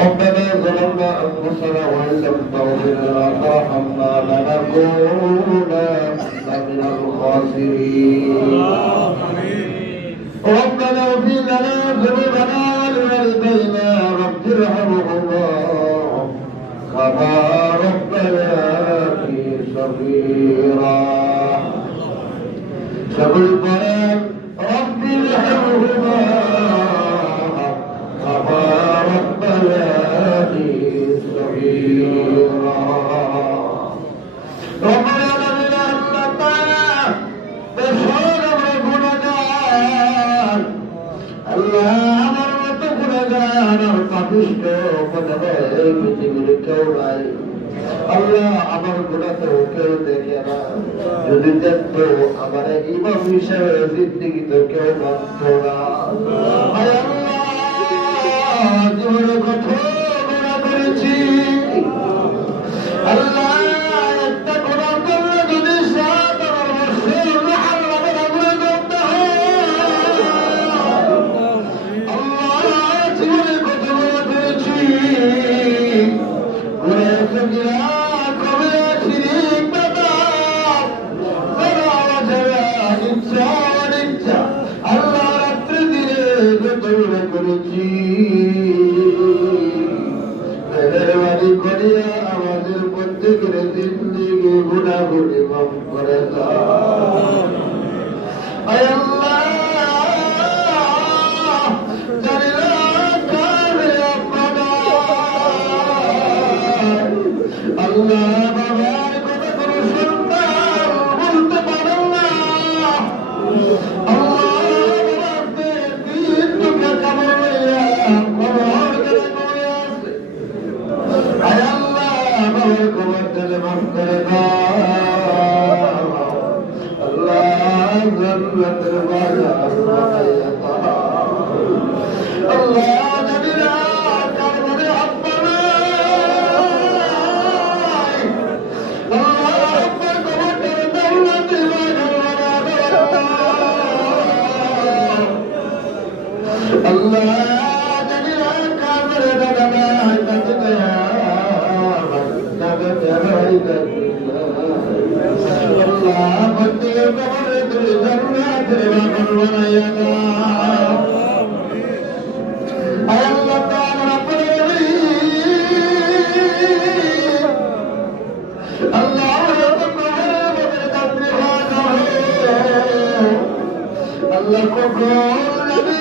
ربنا ظلمنا أنفسنا وإن لم تغفر لنا وترحمنا لنكونن من الخاسرين ربنا اغفر لنا ذنوبنا ولوالدينا رب ارحمهما كما ربياني صغيرا سبل القرآن رب ارحمهما كما ربياني صغيرا ربنا لنا أننا بشر গুনাহগার আল্লাহ আমার মতো গুনাহগার আর পাপিষ্ঠ কোথায় এই পৃথিবীর কেউ নাই আল্লাহ আমার গুনাহ তো কেউ দেখে না যদি দেখতো আমার ইমাম হিসেবে জিন্দেগি তো কেউ মানত না আয় আল্লাহ জীবনে কত গুনাহ করেছি আল্লাহ একটা গুনাহ করলে যদি সাত আমার বছর মুহাররমের আমলে করতে হয় আল্লাহ জীবনে কত গুনাহ করেছি গুনাহ কবিরা কবিরা শিরিক বেদাত ইচ্ছা অনিচ্ছা আল্লাহ রাত্রি দিনে কত গুনাহ করেছি মেহেরবানি করিয়া আমাদের প্রত্যেকের জিন্দেগি গুনাহগুলি মাফ করে দাও আয় আল্লাহ জানি না কারে আপনারা আল্লাহ বাবার কথা কোনো সন্তান বলতে পারেন না আল্লাহ বাবাকে দিন তোকে কামড় লইয়া কবর করে করে আছে আয় আল্লাহ বাবার কবর দিলে মাফ করে দাও আল্লাহ জান্নাতের বাগান বানাইয়া দাও আল্লাহ জানি না কার মনে আব্বা নাই আল্লাহ আব্বার কবরটাকে জান্নাতের বাগান বানাইয়া দাও আল্লাহ জানি না কার মনে দাদা নাই দাদা নাই আল্লাহ প্রত্যেকের কবরে তুই জান্নাতের বাগান বানাইয়া দাও আয় আল্লাহ তাআলা রাব্বুল আলামিন আল্লাহ কবরের মধ্যে দাফন হওয়া আল্লাহ কখন নবী